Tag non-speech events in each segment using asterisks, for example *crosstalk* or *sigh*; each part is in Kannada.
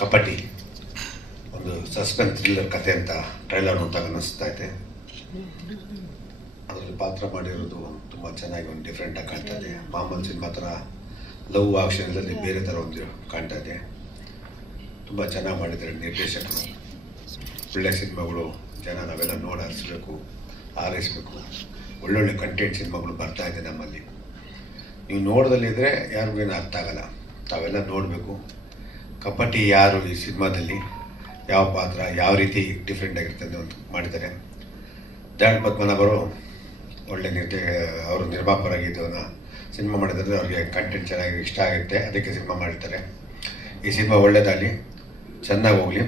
ಕಪಟಿ ಒಂದು ಸಸ್ಪೆನ್ಸ್ ಥ್ರಿಲ್ಲರ್ ಕತೆ ಅಂತ ಟ್ರೈಲರ್ ನೋಡಿದಾಗ ಅನ್ನಿಸ್ತಾ ಇದೆ. ಅದರಲ್ಲಿ ಪಾತ್ರ ಮಾಡಿರೋದು ತುಂಬ ಚೆನ್ನಾಗಿ ಒಂದು ಡಿಫ್ರೆಂಟಾಗಿ ಕಾಣ್ತಾ ಇದೆ. ಮಾಮೂಲಿ ಸಿನಿಮಾ ಥರ ಲವ್ ಆಕ್ಷನ್ದಲ್ಲಿ ಬೇರೆ ಥರ ಒಂದು ಕಾಣ್ತಾ ಇದೆ. ತುಂಬ ಚೆನ್ನಾಗಿ ಮಾಡಿದ್ದಾರೆ ನಿರ್ದೇಶಕರು. ಒಳ್ಳೆ ಸಿನಿಮಾಗಳು ಜನ ನಾವೆಲ್ಲ ನೋಡಿ ಹರಿಸ್ಬೇಕು. ಆರೈಸ್ಬೇಕು ಒಳ್ಳೊಳ್ಳೆ ಕಂಟೆಂಟ್ ಸಿನಿಮಾಗಳು ಬರ್ತಾ ಇದೆ ನಮ್ಮಲ್ಲಿ. ನೀವು ನೋಡ್ದಲ್ಲಿದ್ದರೆ ಯಾರಿಗೂ ಏನು ಅರ್ಥ ಆಗಲ್ಲ. ತಾವೆಲ್ಲ ನೋಡಬೇಕು. ಕಪಟಿ ಯಾರು ಈ ಸಿನಿಮಾದಲ್ಲಿ ಯಾವ ಪಾತ್ರ ಯಾವ ರೀತಿ ಡಿಫ್ರೆಂಟ್ ಆಗಿರ್ತದೆ ಅಂತ ಮಾಡಿದ್ದಾರೆ. ದಯಾಳ್ ಪದ್ಮನಾಭರು ಒಳ್ಳೆ ನಿರ್ದೇ, ಅವರು ನಿರ್ಮಾಪರಾಗಿದ್ದವನ್ನ ಸಿನಿಮಾ ಮಾಡಿದ್ರೆ ಅವ್ರಿಗೆ ಕಂಟೆಂಟ್ ಚೆನ್ನಾಗಿ ಇಷ್ಟ ಆಗುತ್ತೆ, ಅದಕ್ಕೆ ಸಿನಿಮಾ ಮಾಡಿರ್ತಾರೆ. ಈ ಸಿನಿಮಾ ಒಳ್ಳೆಯದಾಗಲಿ ಚೆನ್ನಾಗಿ ಹೋಗಲಿ,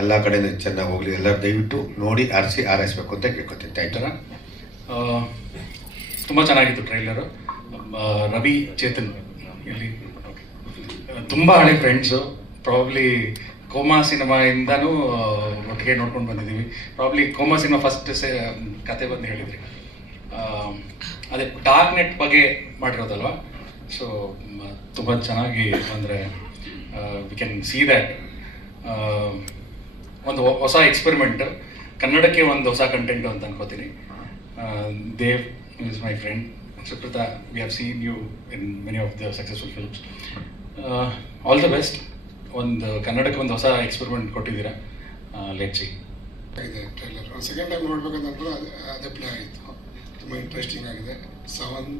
ಎಲ್ಲ ಕಡೆಯಿಂದ ಚೆನ್ನಾಗಿ ಹೋಗಲಿ, ಎಲ್ಲರೂ ದಯವಿಟ್ಟು ನೋಡಿ ಆರಿಸಿ ಆರೈಸ್ಬೇಕು ಅಂತ ಕೇಳ್ಕೊತೀನಿ. ಥ್ಯಾಂಕ್ ಯು ತುಂಬ ಚೆನ್ನಾಗಿತ್ತು ಟ್ರೈಲರು ರವಿ ಚೇತನ್, ಇಲ್ಲಿ ತುಂಬ ಹಳೆ ಫ್ರೆಂಡ್ಸು ಪ್ರಾಬ್ಲಿ ಕೋಮಾ ಸಿನಿಮಾಯಿಂದನೂ ಒಟ್ಟಿಗೆ ನೋಡ್ಕೊಂಡು ಬಂದಿದ್ದೀವಿ. ಪ್ರಾಬ್ಲಿ ಕೋಮಾ ಸಿನಿಮಾ ಫಸ್ಟ್ ಕತೆ ಬಂದು ಹೇಳಿದ್ರಿ. ಅದೇ ಡಾರ್ಕ್ ನೆಟ್ ಬಗ್ಗೆ ಮಾಡಿರೋದಲ್ವ? ಸೊ ತುಂಬ ಚೆನ್ನಾಗಿ ಅಂದರೆ ವಿ ಕ್ಯಾನ್ ಸಿ ದ್ಯಾಟ್ ಒಂದು ಹೊಸ ಎಕ್ಸ್ಪೆರಿಮೆಂಟ್ ಕನ್ನಡಕ್ಕೆ ಒಂದು ಹೊಸ ಕಂಟೆಂಟು ಅಂತ ಅನ್ಕೋತೀನಿ. Dev is my friend Sukrutha we have seen you in many of the successful films all the best ಒಂದು ಕನ್ನಡಕ್ಕೆ ಒಂದು ಹೊಸ ಎಕ್ಸ್ಪೆರಿಮೆಂಟ್ ಕೊಟ್ಟಿದ್ದೀರಾ ಲೆಚ್ಚಿ ಇದೆ ಟ್ರೈಲರ್. ಸೆಕೆಂಡ್ ಟೈಮ್ ನೋಡ್ಬೇಕಂತಂದ್ರೆ ಅದೇ ಅದೇ ಪ್ಲೇ ಆಯಿತು. ತುಂಬ ಇಂಟ್ರೆಸ್ಟಿಂಗ್ ಆಗಿದೆ. ಸೆವೆನ್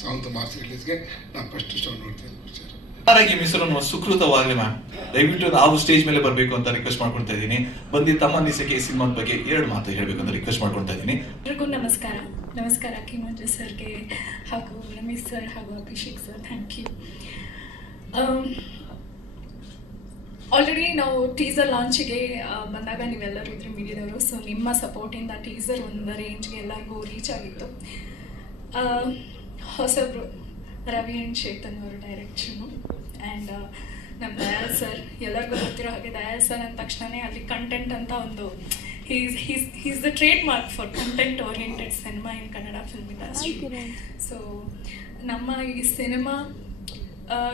ಸೆವೆಂತ್ ಮಾರ್ಚ್ ರಿಲೀಸ್ಗೆ ನಾನು ಫಸ್ಟ್ ಶೋ ನೋಡ್ತೀನಿ ಪಿಕ್ಚರ್ ಹಾಗಾಗಿ ಮಿಸ್ರನ್ನು ಸುಕೃತವಾಗಲಿ ಮ್ಯಾಮ್ ದಯವಿಟ್ಟು ನಾವು ಸ್ಟೇಜ್ ಮೇಲೆ ಬರಬೇಕು ಅಂತ ರಿಕ್ವೆಸ್ಟ್ ಮಾಡ್ಕೊಳ್ತಾ ಇದ್ದೀನಿ. ಬಂದು ತಮ್ಮ ಅನಿಸಿಕೆ ಈ ಸಿನಿಮಾದ ಬಗ್ಗೆ ಎರಡು ಮಾತು ಹೇಳಬೇಕು ಅಂತ ರಿಕ್ವೆಸ್ಟ್ ಮಾಡ್ಕೊಳ್ತಾ ಇದ್ದೀನಿ. ಎಲ್ರಿಗೂ ನಮಸ್ಕಾರ. ನಮಸ್ಕಾರ ಕಿಮಂಜು ಸರ್ಗೆ ಹಾಗೂ ರಮೇಶ್ ಸರ್ ಹಾಗೂ Abhishek sir. Thank you already ನಾವು ಟೀಸರ್ ಲಾಂಚಿಗೆ ಬಂದಾಗ ನೀವೆಲ್ಲರೂ ಇದ್ರೆ ಮೀಡಿಯಾದವರು ಸೊ ನಿಮ್ಮ ಸಪೋರ್ಟಿಂದ ಟೀಸರ್ ಒಂದು ರೇಂಜ್ಗೆ ಎಲ್ಲರಿಗೂ ರೀಚ್ ಆಗಿತ್ತು. ಹೊಸಬ್ರು ರವಿ ಅಂಡ್ ಚೇತನ್ ಅವರು ಡೈರೆಕ್ಷನು ಆ್ಯಂಡ್ ನಮ್ಮ ದಯಾಲ್ ಸರ್ ಎಲ್ಲರಿಗೂ ಗೊತ್ತಿರೋ ಹಾಗೆ ದಯಾಲ್ ಸರ್ ಅಂದ ತಕ್ಷಣವೇ ಅಲ್ಲಿ ಕಂಟೆಂಟ್ ಅಂತ ಒಂದು he's he's he's the trademark for content oriented cinema in Kannada film industry so ನಮ್ಮ ಈ ಸಿನಿಮಾ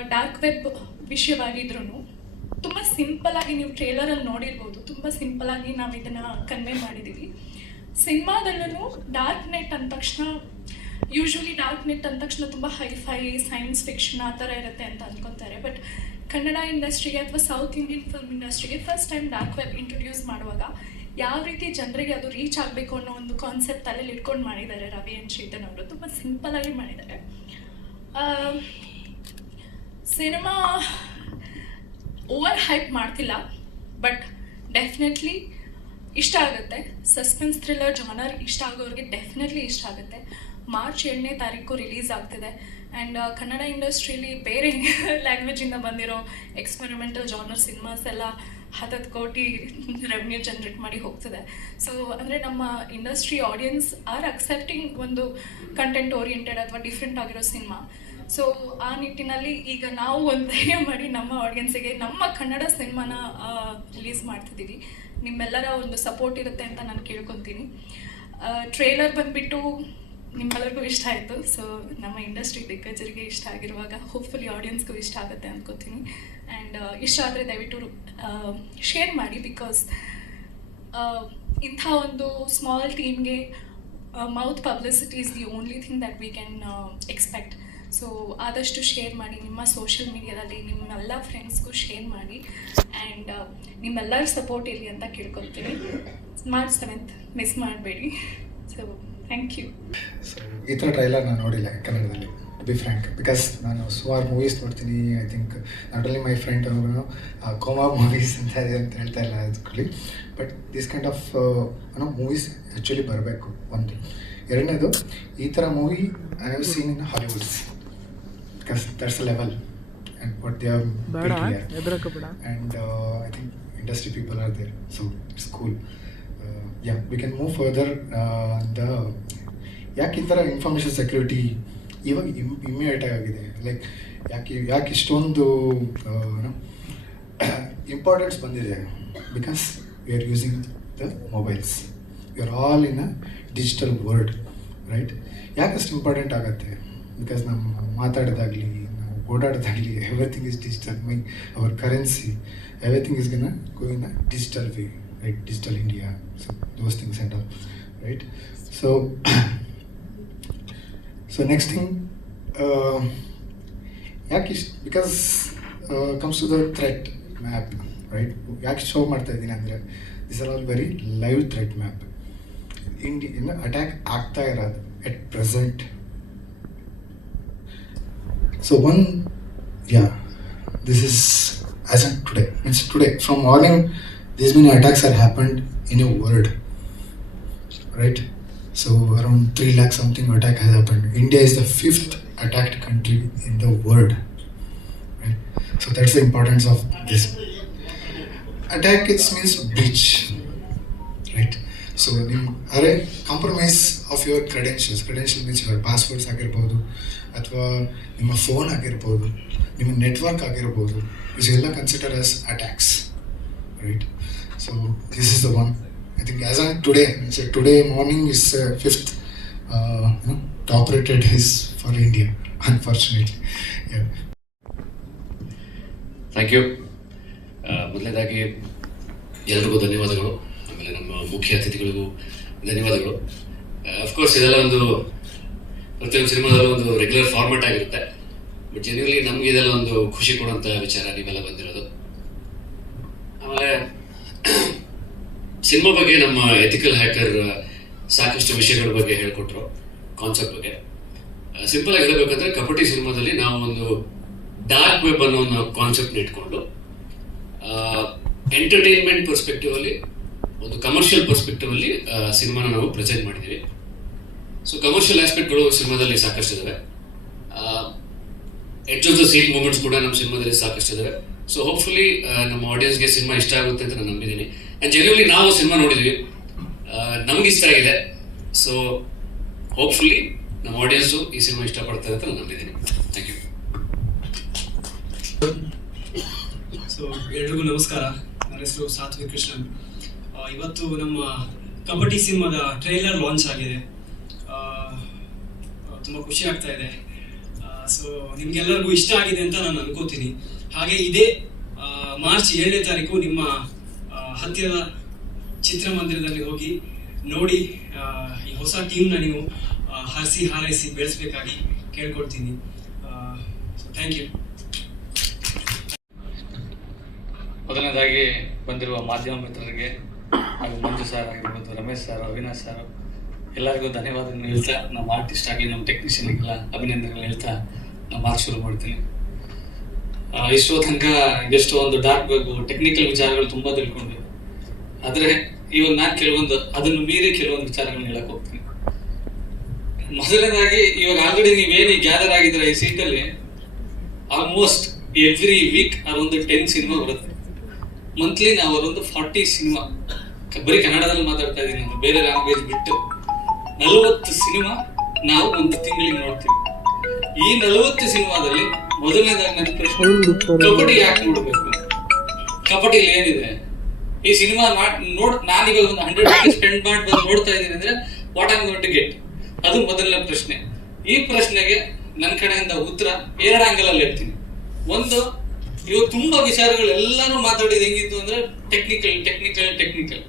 ಡಾರ್ಕ್ ವೆಬ್ ವಿಷಯವಾಗಿದ್ರೂ ತುಂಬ ಸಿಂಪಲ್ ಆಗಿ ನೀವು ಟ್ರೇಲರಲ್ಲಿ ನೋಡಿರ್ಬೋದು. ತುಂಬ ಸಿಂಪಲ್ ಆಗಿ ನಾವು ಇದನ್ನು ಕನ್ವೆ ಮಾಡಿದ್ದೀವಿ ಸಿನಿಮಾದಲ್ಲೂ ಡಾರ್ಕ್ ನೆಟ್ ಅಂದ ತಕ್ಷಣ ಯೂಶ್ವಲಿ ಡಾರ್ಕ್ ನೆಟ್ ಅಂದ ತಕ್ಷಣ ತುಂಬ ಹೈಫೈ ಸೈನ್ಸ್ ಫಿಕ್ಷನ್ ಆ ಥರ ಇರುತ್ತೆ ಅಂತ ಅಂದ್ಕೊತಾರೆ ಬಟ್ ಕನ್ನಡ ಇಂಡಸ್ಟ್ರಿಗೆ ಅಥವಾ ಸೌತ್ ಇಂಡಿಯನ್ ಫಿಲ್ಮ್ ಇಂಡಸ್ಟ್ರಿಗೆ first time dark web introduce ಮಾಡುವಾಗ ಯಾವ ರೀತಿ ಜನರಿಗೆ ಅದು ರೀಚ್ ಆಗಬೇಕು ಅನ್ನೋ ಒಂದು ಕಾನ್ಸೆಪ್ಟ್ ತಲೆಯಲ್ಲಿ ಇಟ್ಕೊಂಡು ಮಾಡಿದ್ದಾರೆ ರವಿ ಅಂಡ್ ಚೇತನ್ ಅವರು. ತುಂಬ ಸಿಂಪಲ್ ಆಗಿ ಮಾಡಿದ್ದಾರೆ. ಸಿನಿಮಾ ಓವರ್ ಹೈಪ್ ಮಾಡ್ತಿಲ್ಲ ಬಟ್ ಡೆಫಿನೆಟ್ಲಿ ಇಷ್ಟ ಆಗುತ್ತೆ. ಸಸ್ಪೆನ್ಸ್ ಥ್ರಿಲ್ಲರ್ ಜಾನರ್ ಇಷ್ಟ ಆಗೋರಿಗೆ ಡೆಫಿನೆಟ್ಲಿ ಇಷ್ಟ ಆಗುತ್ತೆ. ಮಾರ್ಚ್ ಏಳನೇ ತಾರೀಕು ರಿಲೀಸ್ ಆಗ್ತಿದೆ. ಆ್ಯಂಡ್ ಕನ್ನಡ ಇಂಡಸ್ಟ್ರೀಲಿ ಬೇರೆ *laughs* ಲ್ಯಾಂಗ್ವೇಜಿಂದ ಬಂದಿರೋ ಎಕ್ಸ್ಪೆರಿಮೆಂಟಲ್ ಜಾನರ್ ಸಿನಿಮಾಸ್ ಎಲ್ಲ ಹತ್ತತ್ತು ಕೋಟಿ *laughs* ರೆವೆನ್ಯೂ ಜನ್ರೇಟ್ ಮಾಡಿ ಹೋಗ್ತದೆ. ಸೊ ಅಂದರೆ ನಮ್ಮ ಇಂಡಸ್ಟ್ರಿ ಆಡಿಯನ್ಸ್ ಆರ್ ಅಕ್ಸೆಪ್ಟಿಂಗ್ ಒಂದು ಕಂಟೆಂಟ್ ಓರಿಯೆಂಟೆಡ್ ಅಥವಾ ಡಿಫ್ರೆಂಟ್ ಆಗಿರೋ ಸಿನಿಮಾ ಸೊ ಆ ನಿಟ್ಟಿನಲ್ಲಿ ಈಗ ನಾವು ಒಂದು *laughs* ಮಾಡಿ ನಮ್ಮ ಆಡಿಯನ್ಸಿಗೆ ನಮ್ಮ ಕನ್ನಡ ಸಿನಿಮಾನ ರಿಲೀಸ್ ಮಾಡ್ತಿದ್ದೀವಿ. ನಿಮ್ಮೆಲ್ಲರ ಒಂದು ಸಪೋರ್ಟ್ ಇರುತ್ತೆ ಅಂತ ನಾನು ಕೇಳ್ಕೊತೀನಿ. ಟ್ರೇಲರ್ ಬಂದುಬಿಟ್ಟು ನಿಮ್ಮೆಲ್ಲರಿಗೂ ಇಷ್ಟ ಆಯಿತು. ಸೊ ನಮ್ಮ ಇಂಡಸ್ಟ್ರಿ ದಿಗ್ಗಜರಿಗೆ ಇಷ್ಟ ಆಗಿರುವಾಗ ಹೋಪ್ಫುಲಿ ಆಡಿಯನ್ಸ್ಗೂ ಇಷ್ಟ ಆಗುತ್ತೆ ಅಂದ್ಕೋತೀನಿ ಆ್ಯಂಡ್ ಇಷ್ಟ ಆದರೆ ದಯವಿಟ್ಟು ಶೇರ್ ಮಾಡಿ ಬಿಕಾಸ್ ಇಂಥ ಒಂದು ಸ್ಮಾಲ್ ಟೀಮ್ಗೆ mouth publicity is the only thing that we can expect so ಆದಷ್ಟು ಶೇರ್ ಮಾಡಿ ನಿಮ್ಮ ಸೋಷಿಯಲ್ ಮೀಡಿಯಾದಲ್ಲಿ ನಿಮ್ಮೆಲ್ಲ ಫ್ರೆಂಡ್ಸ್ಗೂ ಶೇರ್ ಮಾಡಿ ಆ್ಯಂಡ್ ನಿಮ್ಮೆಲ್ಲರ ಸಪೋರ್ಟ್ ಇರಲಿ ಅಂತ ಕೇಳ್ಕೊತೀನಿ ಮಾರ್ಚ್ ಸೆವೆಂತ್ ಮಿಸ್ ಮಾಡಬೇಡಿ. ಸೊ ಥ್ಯಾಂಕ್ ಯು ಈ ಥರ ಟ್ರೈಲರ್ ನಾನು ನೋಡಿಲ್ಲ ಕನ್ನಡದಲ್ಲಿ ಬಿ ಫ್ರ್ಯಾಂಕ್ ಬಿಕಾಸ್ ನಾನು ಸುಮಾರು ಮೂವೀಸ್ ನೋಡ್ತೀನಿ I think not only my friend ಅವರು ಕೋಮಾ ಮೂವೀಸ್ ಅಂತ ಇದೆ ಅಂತ ಹೇಳ್ತಾ ಇಲ್ಲ, ಅಂದ್ಕೊಳ್ಳಿ. ಬಟ್ ದಿಸ್ ಕೈಂಡ್ ಆಫ್ ಅನ್ನೋ ಮೂವೀಸ್ ಆ್ಯಕ್ಚುಲಿ ಬರಬೇಕು, ಒಂದು. ಎರಡನೇದು, ಈ ಥರ movie I have seen in Hollywoods because that's a level and what they ಬೇಡ ಆರ್ ಹೆದರಕ್ಕೆ and uh, I think industry people are there, so it's cool. Uh, yeah, we can move further. Uh, the ಯಾಕೆ ಈ ಥರ ಇನ್ಫಾರ್ಮೇಷನ್ ಸೆಕ್ಯೂರಿಟಿ ಇವಾಗ ಇಮ್ಮಿಡಿಯೇಟ್ ಆಗಿದೆ? ಲೈಕ್ ಯಾಕೆ ಯಾಕೆ ಇಷ್ಟೊಂದು ಇಂಪಾರ್ಟೆನ್ಸ್ *coughs* ಬಂದಿದೆ? Because we are using the mobiles you are all in a digital world right ಯಾಕೆ ಅಷ್ಟು ಇಂಪಾರ್ಟೆಂಟ್ ಆಗುತ್ತೆ? ಬಿಕಾಸ್ ನಮ್ಮ ಮಾತಾಡೋದಾಗಲಿ, ನಾವು ಓಡಾಡೋದಾಗಲಿ everything is digital our currency everything is gonna go in a digital way right digital India so those things and all right so so next thing ಯಾಕೆ ಇಷ್ಟು because comes to the threat map right ಯಾಕೆ ಶೋ ಮಾಡ್ತಾ ಇದ್ದೀನಿ ಅಂದರೆ this are all very live threat map India attack ಆಗ್ತಾ ಇರೋದು at present So one, yeah, this is as of today. It's today from morning. These many attacks have happened in a world, right? So around three lakh something attack has happened. India is the fifth attacked country in the world. Right? So that's the importance of this. Attack it means breach, right? So ನಿಮ್ಮ are compromise of your credentials credential means your passwords ಆಗಿರ್ಬೋದು ಅಥವಾ ನಿಮ್ಮ ಫೋನ್ ಆಗಿರ್ಬೋದು ನಿಮ್ಮ ನೆಟ್ವರ್ಕ್ ಆಗಿರ್ಬೋದು ಇದೆಲ್ಲ consider as attacks right so this is the one I think as on today means today morning is fifth fifth, rated for India unfortunately. Thank you ಮೊದಲನೇದಾಗಿ ಎಲ್ರಿಗೂ ಧನ್ಯವಾದಗಳು. ಮುಖ್ಯ ಅತಿಥಿಗಳಿಗೂ ಧನ್ಯವಾದಗಳು. ಅಫ್ಕೋರ್ಸ್ ಇದೆಲ್ಲ ಒಂದು ಪ್ರತಿಯೊಂದು ಸಿನಿಮಾದಲ್ಲೂ ಒಂದು ರೆಗ್ಯುಲರ್ ಫಾರ್ಮೆಟ್ ಆಗಿರುತ್ತೆ. ಬಟ್ ಜನರಲಿ ನಮ್ಗೆ ಇದೆಲ್ಲ ಒಂದು ಖುಷಿ ಕೊಡುವಂತ ವಿಚಾರ ನೀವೆಲ್ಲ ಬಂದಿರೋದು. ಆಮೇಲೆ ಸಿನಿಮಾ ಬಗ್ಗೆ ನಮ್ಮ ಎಥಿಕಲ್ ಹ್ಯಾಕರ್ ಸಾಕಷ್ಟು ವಿಷಯಗಳ ಬಗ್ಗೆ ಹೇಳ್ಕೊಟ್ರು ಕಾನ್ಸೆಪ್ಟ್ ಬಗ್ಗೆ. ಸಿಂಪಲ್ ಆಗಿ ಹೇಳಬೇಕಂದ್ರೆ ಕಪಟಿ ಸಿನಿಮಾದಲ್ಲಿ ನಾವು ಒಂದು ಡಾರ್ಕ್ ವೆಬ್ ಅನ್ನೋ ಒಂದು ಕಾನ್ಸೆಪ್ಟ್ ಇಟ್ಕೊಂಡು ಎಂಟರ್ಟೈನ್ಮೆಂಟ್ ಪರ್ಸ್ಪೆಕ್ಟಿವ್ ಅಲ್ಲಿ ಒಂದು ಕಮರ್ಷಿಯಲ್ ಪರ್ಸ್ಪೆಕ್ಟಿವ್ ಅಲ್ಲಿ ಸಿನಿಮಾನ ನಾವು ಪ್ರೆಸೆಂಟ್ ಮಾಡಿದ್ದೀವಿ. ಸೊ ಕಮರ್ಷಿಯಲ್ ಆಸ್ಪೆಕ್ಟ್ಗಳು ಸಿನಿಮಾದಲ್ಲಿ ಸಾಕಷ್ಟು ಇದಾವೆ. Edge of the seat moments ಕೂಡ ನಮ್ಮ ಸಿನಿಮಾದಲ್ಲಿ ಸಾಕಷ್ಟು ಇದಾವೆ. ಸೊ ಹೋಪ್ಫುಲಿ ನಮ್ಮ ಆಡಿಯನ್ಸ್ಗೆ ಸಿನಿಮಾ ಇಷ್ಟ ಆಗುತ್ತೆ ಅಂತ ನಾನು ನಂಬಿದ್ದೀನಿ. ಆ್ಯಂಡ್ ಜನರಲಿ ನಾವು ಸಿನಿಮಾ ನೋಡಿದ್ವಿ. ನಮ್ಗೆ ಇಷ್ಟ ಆಗಿದೆ. ಸೊ ಹೋಪ್ಫುಲಿ ನಮ್ಮ ಆಡಿಯನ್ಸು ಈ ಸಿನಿಮಾ ಇಷ್ಟಪಡ್ತಾರೆ ಅಂತ ನಾನು ನಂಬಿದ್ದೀನಿ. ಥ್ಯಾಂಕ್ ಯು ಸೊ ಎಲ್ರಿಗೂ ನಮಸ್ಕಾರ. ನನ್ನ ಹೆಸರು ಸಾತ್ವಿಕ್ ಕೃಷ್ಣನ್. ಇವತ್ತು ನಮ್ಮ ಕಬಡ್ಡಿ ಸಿನಿಮಾದ ಟ್ರೈಲರ್ ಲಾಂಚ್ ಆಗಿದೆ. ತುಂಬ ಖುಷಿ ಆಗ್ತಾ ಇದೆ. ಸೊ ನಿಮ್ಗೆಲ್ಲರಿಗೂ ಇಷ್ಟ ಆಗಿದೆ ಅಂತ ನಾನು ಅನ್ಕೋತೀನಿ. ಹಾಗೆ ಇದೇ ಮಾರ್ಚ್ ಏಳನೇ ತಾರೀಕು ನಿಮ್ಮ ಹತ್ತಿರದ ಚಿತ್ರಮಂದಿರದಲ್ಲಿ ಹೋಗಿ ನೋಡಿ ಈ ಹೊಸ ಟೀಮ್ನ ನೀವು ಹರಿಸಿ ಹಾರೈಸಿ ಬೆಳೆಸಬೇಕಾಗಿ ಕೇಳ್ಕೊಳ್ತೀನಿ. ಥ್ಯಾಂಕ್ ಯು ಮೊದಲನೇದಾಗಿ ಬಂದಿರುವ ಮಾಧ್ಯಮ ಮಿತ್ರರಿಗೆ ಮಂಜು ಸರ್ ಆಗಿರ್ಬೋದು, ರಮೇಶ್ ಸರ್ ಅವಿನಾಶ್ ಸರ್ ಎಲ್ಲರಿಗೂ ಧನ್ಯವಾದಗಳನ್ನು ಹೇಳ್ತಾ ನಮ್ಮ ಆರ್ಟಿಸ್ಟ್ ಆಗಿ ನಮ್ಮ ಟೆಕ್ನಿಷಿಯನ್ಗೆಲ್ಲ ಅಭಿನಂದನೆಗಳು ಹೇಳ್ತಾ ನಮ್ಮ ಮಾತು ಶುರು ಮಾಡ್ತೀನಿ. ಇಷ್ಟೋ ತನಕ ಎಷ್ಟೋ ಒಂದು ಡಾರ್ಕ್ ಟೆಕ್ನಿಕಲ್ ವಿಚಾರಗಳು ತುಂಬ ತಿಳ್ಕೊಂಡ್ವಿ ಆದರೆ ಇವಾಗ ನಾನು ಕೆಲವೊಂದು, ಅದನ್ನು ಮೀರಿ ಕೆಲವೊಂದು ವಿಚಾರಗಳನ್ನ ಹೇಳಕ್ ಹೋಗ್ತೀನಿ. ಮೊದಲನೇದಾಗಿ, ಇವಾಗ ಆಲ್ರೆಡಿ ನೀವೇನು ಗ್ಯಾದರ್ ಆಗಿದ್ರೆ ಈ ಸೀಟಲ್ಲಿ ಆಲ್ಮೋಸ್ಟ್ ಎವ್ರಿ ವೀಕ್ ಒಂದು ಟೆನ್ ಸಿನಿಮಾ ಬರುತ್ತೆ. ಮಂತ್ಲಿ ನಾವು ಅದೊಂದು ಫಾರ್ಟಿ ಸಿನಿಮಾ ಬರೀ ಕನ್ನಡದಲ್ಲಿ ಮಾತಾಡ್ತಾ ಇದ್ದೀನಿ ನಾನು ಬೇರೆ ಲ್ಯಾಂಗ್ವೇಜ್ ಬಿಟ್ಟು ನಲವತ್ತು ಸಿನಿಮಾ ನಾವು ಒಂದು ತಿಂಗಳಿಗೆ ನೋಡ್ತೀವಿ. ಈ ನಲವತ್ತು ಸಿನಿಮಾದಲ್ಲಿ ಮೊದಲನೇದಾಗಿ ನನ್ನ ಪ್ರಶ್ನೆ ಕಬಡ್ಡಿ ಯಾಕೆ ನೋಡ್ಬೇಕು? ಕಬಡ್ಡಿಲಿ ಏನಿದೆ? ಈ ಸಿನಿಮಾ ನೋಡ್ ನಾನೀಗ ಒಂದು ಹಂಡ್ರೆಡ್ ರುಪೀಸ್ ಸ್ಪೆಂಡ್ ಮಾಡಿ ಬಂದು ನೋಡ್ತಾ ಇದ್ದೀನಿ ಅಂದ್ರೆ what am going to get ಅದು ಮೊದಲನೇ ಪ್ರಶ್ನೆ. ಈ ಪ್ರಶ್ನೆಗೆ ನನ್ನ ಕಡೆಯಿಂದ ಉತ್ತರ ಎರಡು ಆಂಗಲ್ ಅಲ್ಲಿ ಹೇಳ್ತೀನಿ. ಒಂದು ಇವಾಗ ತುಂಬಾ ವಿಚಾರಗಳು ಎಲ್ಲಾನು ಮಾತಾಡಿದ ಹೆಂಗಿತ್ತು ಅಂದ್ರೆ ಟೆಕ್ನಿಕಲ್ ಟೆಕ್ನಿಕಲ್ ಟೆಕ್ನಿಕಲ್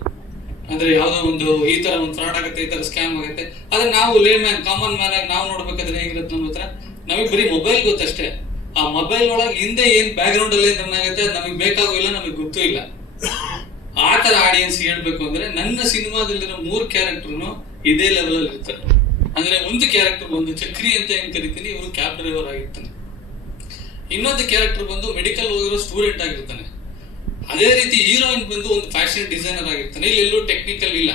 ಅಂದ್ರೆ ಯಾವ್ದೋ ಒಂದು ಈ ತರ ಒಂದು ಫ್ರಾಡ್ ಆಗುತ್ತೆ, ಈ ತರ ಸ್ಕ್ಯಾಮ್ ಆಗುತ್ತೆ. ಆದ್ರೆ ನಾವು ಲೇ ಮ್ಯಾನ್ ಕಾಮನ್ ಮ್ಯಾನ್ ಆಗಿ ನಾವು ನೋಡ್ಬೇಕಾದ್ರೆ ಹೇಗಿರುತ್ತೆ ನಮ್ಮ ಹತ್ರ ನಮಗೆ ಬರೀ ಮೊಬೈಲ್ ಗೊತ್ತಷ್ಟೇ. ಆ ಮೊಬೈಲ್ ಒಳಗೆ ಹಿಂದೆ ಏನ್ ಬ್ಯಾಕ್ ಗ್ರೌಂಡ್ ಅಲ್ಲಿ ರನ್ ಆಗುತ್ತೆ ನಮಗೆ ಬೇಕಾಗೂ ಇಲ್ಲ ನಮಗೆ ಗೊತ್ತೂ ಇಲ್ಲ. ಆ ತರ ಆಡಿಯನ್ಸ್ ಹೇಳ್ಬೇಕು ಅಂದ್ರೆ ನನ್ನ ಸಿನಿಮಾದಲ್ಲಿರೋ ಮೂರು ಕ್ಯಾರೆಕ್ಟರ್ನು ಇದೇ ಲೆವೆಲ್ ಅಲ್ಲಿ ಇರ್ತಾರೆ ಅಂದ್ರೆ ಒಂದು ಕ್ಯಾರೆಕ್ಟರ್ ಒಂದು ಚಕ್ರಿ ಅಂತ ಏನ್ ಕರಿತೀನಿ, ಇವರು ಕ್ಯಾಬ್ ಡ್ರೈವರ್ ಆಗಿರ್ತಾನೆ. ಇನ್ನೊಂದು ಕ್ಯಾರೆಕ್ಟರ್ ಬಂದು ಮೆಡಿಕಲ್ ಹೋಗಿರೋ ಸ್ಟೂಡೆಂಟ್ ಆಗಿರ್ತಾನೆ. ಅದೇ ರೀತಿ ಹೀರೋಯಿನ್ ಬಂದು ಒಂದು ಫ್ಯಾಷನ್ ಡಿಸೈನರ್ ಆಗಿರ್ತಾನೆ. ಇಲ್ಲೆಲ್ಲೂ ಟೆಕ್ನಿಕಲ್ ಇಲ್ಲ.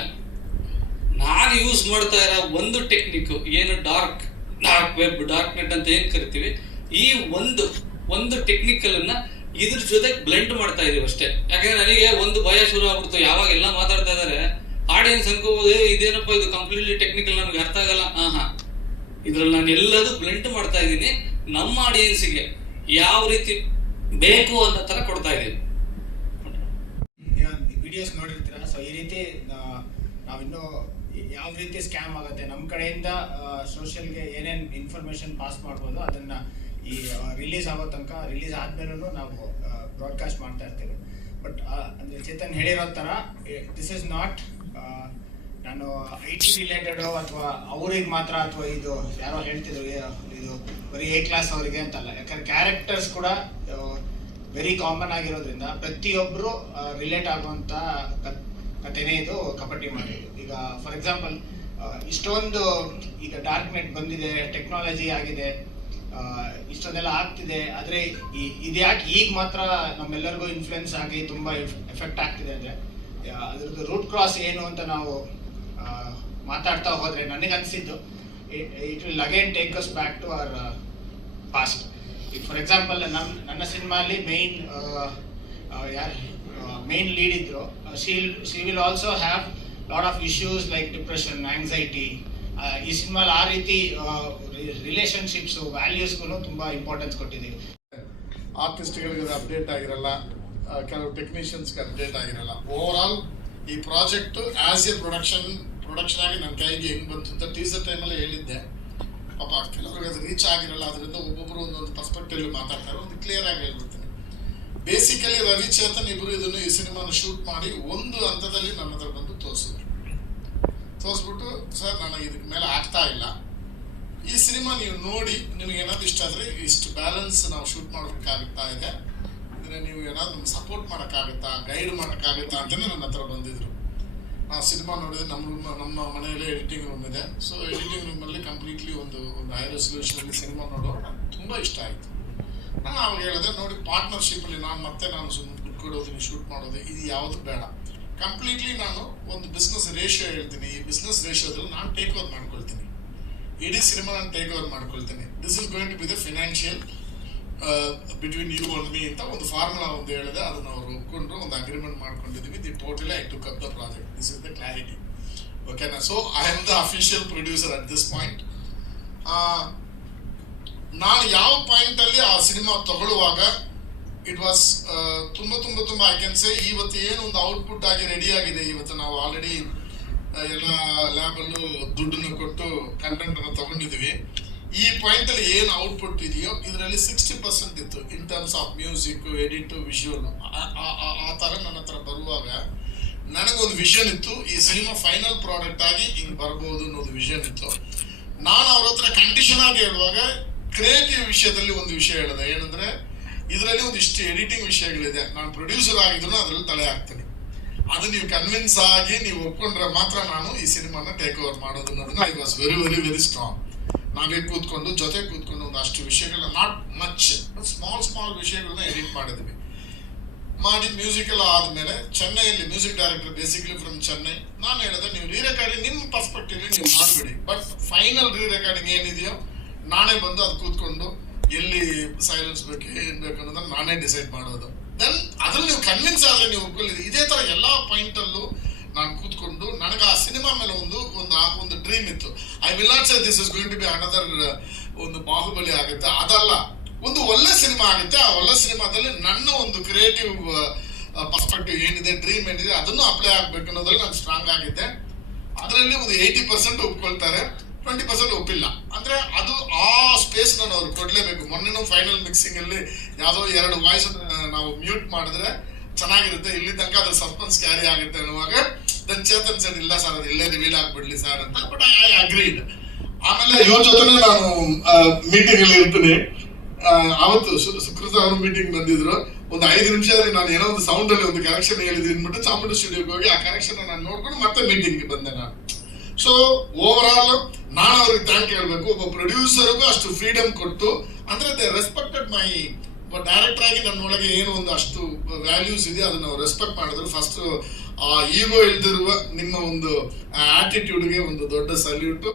ನಾನು ಯೂಸ್ ಮಾಡ್ತಾ ಇರೋ ಒಂದು ಟೆಕ್ನಿಕ್ ಏನು dark dark web dark net ಅಂತ ಏನು ಕರಿತೀವಿ? ಈ ಒಂದು ಒಂದು ಟೆಕ್ನಿಕಲ್ ಅನ್ನ ಇದ್ರ ಜೊತೆ ಬ್ಲೆಂಡ್ ಮಾಡ್ತಾ ಇದೀವಿ ಅಷ್ಟೇ. ಯಾಕಂದ್ರೆ ನನಗೆ ಒಂದು ಭಯ ಶುರು ಆಗ್ಬಿಡ್ತು. ಯಾವಾಗ ಎಲ್ಲ ಮಾತಾಡ್ತಾ ಇದಾರೆ ಆಡಿಯನ್ಸ್ ಅನ್ಕೋಬಹುದು "ಏ, ಇದೇನಪ್ಪ ಇದು ಕಂಪ್ಲೀಟ್ಲಿ ಟೆಕ್ನಿಕಲ್ ನನಗೆ ಅರ್ಥ ಆಗಲ್ಲ. ಹಾ ಹಾ ಇದ್ರಲ್ಲಿ ನಾನು ಎಲ್ಲದೂ ಬ್ಲೆಂಡ್ ಮಾಡ್ತಾ ಇದ್ದೀನಿ ನಮ್ಮ ಆಡಿಯನ್ಸ್ಗೆ ಯಾವ ರೀತಿ ಬೇಕು ಅನ್ನೋ ತರ ಕೊಡ್ತಾ ಇದೀವಿ ವಿಡಿಯೋಸ್ ನೋಡಿರ್ತೀರ ಸೊ ಈ ರೀತಿ ನಾವು ನಾವಿನ್ನೂ ಯಾವ ರೀತಿ ಸ್ಕ್ಯಾಮ್ ಆಗುತ್ತೆ ನಮ್ಮ ಕಡೆಯಿಂದ ಸೋಷಿಯಲ್ಗೆ ಏನೇನು ಇನ್ಫಾರ್ಮೇಶನ್ ಪಾಸ್ ಮಾಡ್ಬೋದು, ಅದನ್ನ ಈ ರಿಲೀಸ್ ಆಗೋ ತನಕ ರಿಲೀಸ್ ಆದ್ಮೇಲೂ ನಾವು ಬ್ರಾಡ್ಕಾಸ್ಟ್ ಮಾಡ್ತಾ ಇರ್ತೀವಿ. ಬಟ್ ಅಂದರೆ ಚೇತನ್ ಹೇಳಿರೋ ಥರ ದಿಸ್ ಇಸ್ ನಾಟ್ ನಾನು ಐ ಟಿ ರಿಲೇಟೆಡ್ ಅಥವಾ ಅವ್ರಿಗೆ ಮಾತ್ರ ಅಥವಾ ಇದು ಯಾರೋ ಹೇಳ್ತಿದ್ರು ಇದು ಬರೀ ಎ ಕ್ಲಾಸ್ ಅವರಿಗೆ ಅಂತಲ್ಲ. ಯಾಕಂದ್ರೆ ಕ್ಯಾರೆಕ್ಟರ್ಸ್ ಕೂಡ ವೆರಿ ಕಾಮನ್ ಆಗಿರೋದ್ರಿಂದ ಪ್ರತಿಯೊಬ್ಬರು ರಿಲೇಟ್ ಆಗುವಂತ ಕಥೆನೇ ಇದು ಕಬಡ್ಡಿ ಮಾಡಿದ್ದು. ಈಗ ಫಾರ್ ಎಕ್ಸಾಂಪಲ್ ಇಷ್ಟೊಂದು ಈಗ ಡಾರ್ಕ್ ನೆಟ್ ಬಂದಿದೆ ಟೆಕ್ನಾಲಜಿ ಆಗಿದೆ ಇಷ್ಟೊಂದೆಲ್ಲ ಆಗ್ತಿದೆ, ಆದರೆ ಇದ್ಯಾಕೆ ಈಗ ಮಾತ್ರ ನಮ್ಮೆಲ್ಲರಿಗೂ ಇನ್ಫ್ಲುಯೆನ್ಸ್ ಆಗಿ ತುಂಬ ಎಫೆಕ್ಟ್ ಆಗ್ತಿದೆ ಅಂದರೆ ಅದ್ರದ್ದು ರೂಟ್ ಕ್ರಾಸ್ ಏನು ಅಂತ ನಾವು ಮಾತಾಡ್ತಾ ಹೋದರೆ ಅನಿಸಿದ್ದು it will again take us back to our past ಈಗ ಫಾರ್ ಎಕ್ಸಾಂಪಲ್ ನಮ್ಮ ನನ್ನ ಸಿನಿಮಾಲಿ ಮೇನ್ ಯಾರು ಮೇನ್ ಲೀಡ್ ಇದ್ರು she'll she will also have lot of issues like depression anxiety ಈ ಸಿನಿಮಾಲಿ ಆ ರೀತಿ ರಿಲೇಷನ್ಶಿಪ್ಸು ವ್ಯಾಲ್ಯೂಸ್ಗೂ ತುಂಬ ಇಂಪಾರ್ಟೆನ್ಸ್ ಕೊಟ್ಟಿದ್ದೀವಿ ಆರ್ಟಿಸ್ಟ್ಗಳಿಗೆ ಅಪ್ಡೇಟ್ ಆಗಿರಲ್ಲ ಕೆಲವು ಟೆಕ್ನಿಷಿಯನ್ಸ್ಗೆ ಅಪ್ಡೇಟ್ ಆಗಿರಲ್ಲ. ಓವರ್ ಆಲ್ ಈ project as a production production ಆಗಿ ನನ್ನ ಕೈಗೆ ಹೆಂಗ್ ಬಂತು ಅಂತ ಟೀಸರ್ ಟೈಮಲ್ಲಿ ಹೇಳಿದ್ದೆ. ಪಾಪ ಕೆಲವ್ರಿಗೆ ಅದು ರೀಚ್ ಆಗಿರಲ್ಲ ಅದರಿಂದ ಒಬ್ಬೊಬ್ಬರು ಒಂದೊಂದು ಪರ್ಸ್ಪೆಕ್ಟಿವ್ ಮಾತಾಡ್ತಾರೆ, ಒಂದು ಕ್ಲಿಯರ್ ಆಗಿ ಹೇಳ್ಬಿಡ್ತೀನಿ. ಬೇಸಿಕಲಿ ರವಿ ಚೇತನ್ ಇಬ್ಬರು ಇದನ್ನು ಈ ಸಿನಿಮಾನ ಶೂಟ್ ಮಾಡಿ ಒಂದು ಹಂತದಲ್ಲಿ ನನ್ನ ಹತ್ರ ಬಂದು ತೋರಿಸಿದ್ರು. ತೋರಿಸ್ಬಿಟ್ಟು, ಸರ್ ನನಗೆ ಇದಕ್ಕೆ ಮೇಲೆ ಆಗ್ತಾ ಇಲ್ಲ. ಈ ಸಿನಿಮಾ ನೀವು ನೋಡಿ, ನಿಮಗೆ ಏನಾದ್ರು ಇಷ್ಟ ಆದರೆ ಇಷ್ಟು ಬ್ಯಾಲೆನ್ಸ್ ನಾವು ಶೂಟ್ ಮಾಡೋದಕ್ಕಾಗುತ್ತಾ ಇದೆ. ಇದನ್ನ ನೀವು ಏನಾದ್ರು ಸಪೋರ್ಟ್ ಮಾಡೋಕ್ಕಾಗುತ್ತಾ ಗೈಡ್ ಮಾಡೋಕ್ಕಾಗುತ್ತಾ ಅಂತಲೇ ನನ್ನ ಹತ್ರ ಬಂದಿದ್ರು. ನಾವು ಸಿನಿಮಾ ನೋಡಿದ್ರೆ ನಮ್ಮ ರೂಮ್ ನಮ್ಮ ಮನೆಯಲ್ಲೇ ಎಡಿಟಿಂಗ್ ರೂಮ್ ಇದೆ. ಸೊ ಎಡಿಟಿಂಗ್ ರೂಮಲ್ಲಿ ಕಂಪ್ಲೀಟ್ಲಿ ಒಂದು ಒಂದು ಹೈ ರೆಸೊಲ್ಯೂಷನಲ್ಲಿ ಸಿನಿಮಾ ನೋಡೋ ತುಂಬ ಇಷ್ಟ ಆಯಿತು. ನಾನು ಅವಾಗ ಹೇಳಿದೆ, ನೋಡಿ ಪಾರ್ಟ್ನರ್ಶಿಪ್ಪಲ್ಲಿ ನಾನು ಮತ್ತೆ ನಾನು ಸುಮ್ಮನೆ ದುಡ್ಡು ಶೂಟ್ ಮಾಡೋದು, ಇದು ಯಾವುದು ಬೇಡ. ಕಂಪ್ಲೀಟ್ಲಿ ನಾನು ಒಂದು ಬಿಸ್ನೆಸ್ ರೇಷಿಯೋ ಹೇಳ್ತೀನಿ. ಈ ಬಿಸ್ನೆಸ್ ರೇಷಿಯೋದಲ್ಲಿ ನಾನು ಟೇಕ್ ಓವರ್ ಮಾಡ್ಕೊಳ್ತೀನಿ. ಇಡೀ ಸಿನಿಮಾ ನಾನು ಟೇಕ್ ಓವರ್ ಮಾಡ್ಕೊಳ್ತೀನಿ. This is going to be the financial between you and me ಅಂತ ಒಂದು ಫಾರ್ಮುಲಾ ಒಂದು ಹೇಳಿದೆ. ಅದನ್ನು ಅವ್ರು ಒಪ್ಕೊಂಡ್ರು, ಒಂದು ಅಗ್ರಿಮೆಂಟ್ ಮಾಡ್ಕೊಂಡಿದ್ದೀವಿ. The totally I took up the project this is the clarity ಓಕೆನಾ so I am the official producer at this point ನಾನು ಯಾವ ಪಾಯಿಂಟಲ್ಲಿ ಆ ಸಿನಿಮಾ ತಗೊಳ್ಳುವಾಗ ಇಟ್ ವಾಸ್ ತುಂಬ ತುಂಬ ತುಂಬ ಐ ಕ್ಯಾನ್ ಸೇ ಇವತ್ತು ಏನು ಒಂದು ಔಟ್ಪುಟ್ ಆಗಿ ರೆಡಿ ಆಗಿದೆ. ಇವತ್ತು ನಾವು ಆಲ್ರೆಡಿ ಎಲ್ಲ ಲ್ಯಾಬಲ್ಲೂ ದುಡ್ಡನ್ನು ಕೊಟ್ಟು ಕಂಟೆಂಟನ್ನು ತಗೊಂಡಿದ್ದೀವಿ. ಈ ಪಾಯಿಂಟ್ ಅಲ್ಲಿ ಏನು ಔಟ್ಪುಟ್ ಇದೆಯೋ ಇದರಲ್ಲಿ ಸಿಕ್ಸ್ಟಿ ಪರ್ಸೆಂಟ್ ಇತ್ತು in terms of music edit visual ಆ ಥರ ನನ್ನ ಹತ್ರ ಬರುವಾಗ ನನಗೊಂದು ವಿಷನ್ ಇತ್ತು, ಈ ಸಿನಿಮಾ ಫೈನಲ್ ಪ್ರಾಡಕ್ಟ್ ಆಗಿ ಹಿಂಗ್ ಬರ್ಬೋದು ಅನ್ನೋದು ವಿಷನ್ ಇತ್ತು. ನಾನು ಅವ್ರ ಹತ್ರ ಕಂಡೀಷನ್ ಆಗಿ ಹೇಳುವಾಗ ಕ್ರಿಯೇಟಿವ್ ವಿಷಯದಲ್ಲಿ ಒಂದು ವಿಷಯ ಹೇಳಿದೆ. ಏನಂದ್ರೆ, ಇದರಲ್ಲಿ ಒಂದಿಷ್ಟು ಎಡಿಟಿಂಗ್ ವಿಷಯಗಳಿದೆ. ನಾನು ಪ್ರೊಡ್ಯೂಸರ್ ಆಗಿದ್ರು ಅದ್ರಲ್ಲಿ ತಲೆ ಹಾಕ್ತೀನಿ. ಅದು ನೀವು ಕನ್ವಿನ್ಸ್ ಆಗಿ ನೀವು ಒಪ್ಕೊಂಡ್ರೆ ಮಾತ್ರ ನಾನು ಈ ಸಿನಿಮಾನ ಟೇಕ್ ಓವರ್ ಮಾಡೋದು ಅನ್ನೋದನ್ನ I was very very very strong ನಾವೇ ಕೂತ್ಕೊಂಡು, ಜೊತೆ ಕೂತ್ಕೊಂಡು ಒಂದಷ್ಟು ವಿಷಯಗಳನ್ನ ನಾಟ್ ಮಚ್ ಸ್ಮಾಲ್ ಸ್ಮಾಲ್ ವಿಷಯಗಳನ್ನ ಎಡಿಟ್ ಮಾಡಿದ್ವಿ. ಮಾಡಿ ಮ್ಯೂಸಿಕ್ ಎಲ್ಲ ಆದ್ಮೇಲೆ ಚೆನ್ನೈಯಲ್ಲಿ music director basically from Chennai. ನಾನು ಹೇಳಿದೆ, ನೀವು ರೀ ರೆಕಾರ್ಡಿಂಗ್ ನಿಮ್ಮ ಪರ್ಸ್ಪೆಕ್ಟಿವ್ ನೀವು ಮಾಡಬೇಡಿ. ಬಟ್ ಫೈನಲ್ ರೀ ರೆಕಾರ್ಡಿಂಗ್ ಏನಿದೆಯೋ, ನಾನೇ ಬಂದು ಅದು ಕೂತ್ಕೊಂಡು ಎಲ್ಲಿ ಸೈಲೆನ್ಸ್ ಬೇಕು, ಏನ್ ಬೇಕು ಅನ್ನೋದನ್ನ ನಾನೇ ಡಿಸೈಡ್ ಮಾಡೋದು. ದೆನ್ ಅದ್ರಲ್ಲಿ ನೀವು ಕನ್ವಿನ್ಸ್ ಆದ್ರೆ ನೀವು ಇದೇ ತರ ಎಲ್ಲಾ ಪಾಯಿಂಟ್ ಅಲ್ಲೂ ನಾನು ಕೂತ್ಕೊಂಡು ನನಗೆ ಆ ಸಿನಿಮಾ ಮೇಲೆ ಒಂದು ಒಂದು ಒಂದು ಡ್ರೀಮ್ ಇತ್ತು. I will not say this is going to be another ಒಂದು ಬಾಹುಬಲಿ ಆಗುತ್ತೆ. ಅದಲ್ಲ. ಒಂದು ಒಳ್ಳೆ ಸಿನಿಮಾ ಆಗುತ್ತೆ. ಆ ಒಳ್ಳೆ ಸಿನಿಮಾದಲ್ಲಿ ನನ್ನ ಒಂದು ಕ್ರಿಯೇಟಿವ್ ಪರ್ಸ್ಪೆಕ್ಟಿವ್ ಏನಿದೆ ಡ್ರೀಮ್ ಏನಿದೆ, ಅದನ್ನು ಅಪ್ಲೈ ಆಗ್ಬೇಕು ಅನ್ನೋದ್ರಲ್ಲಿ ನಾನು ಸ್ಟ್ರಾಂಗ್ ಆಗಿದ್ದೆ. ಅದರಲ್ಲಿ ಒಂದು ಏಯ್ಟಿ ಪರ್ಸೆಂಟ್ ಒಪ್ಕೊಳ್ತಾರೆ. ಟ್ವೆಂಟಿ ಪರ್ಸೆಂಟ್ ಒಪ್ಪಿಲ್ಲ. ಅಂದ್ರೆ ಅದು ಆ ಸ್ಪೇಸ್ ನಾನು ಅವ್ರು ಕೊಡ್ಲೇಬೇಕು. ಮೊನ್ನೆನೂ ಫೈನಲ್ ಮಿಕ್ಸಿಂಗ್ ಅಲ್ಲಿ ಯಾವುದೋ ಎರಡು ವಾಯ್ಸ್ ನಾವು ಮ್ಯೂಟ್ ಮಾಡಿದ್ರೆ ಚೆನ್ನಾಗಿರುತ್ತೆ. ಇಲ್ಲಿ ತನಕ ಅದು ಸಸ್ಪೆನ್ಸ್ ಕ್ಯಾರಿ ಆಗುತ್ತೆ ಅನ್ನುವಾಗ ದನ್ ಚೇತನ್ ಸರ್ ಇಲ್ಲ ಸರ್, ಅದು ಇಲ್ಲೇ ರಿವೀಲ್ ಆಗ್ಬಿಡ್ಲಿ ಸರ್ ಅಂತ ಬಟ್ ಐ ಅಗ್ರೀಡ್ ಆಮೇಲೆ ಇವ್ರ ಜೊತೆನೆ ನಾನು ಮೀಟಿಂಗ್ ಅಲ್ಲಿ ಇರ್ತೀನಿ. ಅವತ್ತು ಸುಕೃತ ಅವರು ಮೀಟಿಂಗ್ ಬಂದಿದ್ರು. ಒಂದು ಐದು ನಿಮಿಷದಲ್ಲಿ ನಾನು ಏನೋ ಒಂದು ಸೌಂಡ್ ಅಲ್ಲಿ ಒಂದು ಕರೆಕ್ಷನ್ ಹೇಳಿದ್ವಿ ಅಂದ್ಬಿಟ್ಟು ಚಾಮುಂಡಿ ಸ್ಟುಡಿಯೋಗೆ ಹೋಗಿ ಆ ಕರೆಕ್ಷನ್ ನಾನು ನೋಡ್ಕೊಂಡು ಮತ್ತೆ ಮೀಟಿಂಗ್ ಬಂದೆ ನಾನು. ಸೊ ಓವರ್ ಆಲ್ ನಾನು ಅವ್ರಿಗೆ ಥ್ಯಾಂಕ್ ಹೇಳ್ಬೇಕು. ಒಬ್ಬ ಪ್ರೊಡ್ಯೂಸರ್ಗೂ ಅಷ್ಟು ಫ್ರೀಡಮ್ ಕೊಟ್ಟು, ಅಂದ್ರೆ ದೇ ರೆಸ್ಪೆಕ್ಟೆಡ್ ಮೈ ಡೈರೆಕ್ಟರ್ ಆಗಿ ನನ್ನೊಳಗೆ ಏನು ಒಂದು ಅಷ್ಟು ವ್ಯಾಲ್ಯೂಸ್ ಇದೆ ಅದನ್ನ ರೆಸ್ಪೆಕ್ಟ್ ಮಾಡಿದ್ರು. ಫಸ್ಟ್ ಆ ಈಗೋ ಇಲ್ದಿರುವ ನಿಮ್ಮ ಒಂದು ಆಟಿಟ್ಯೂಡ್ಗೆ ಒಂದು ದೊಡ್ಡ ಸಲ್ಯೂಟ್.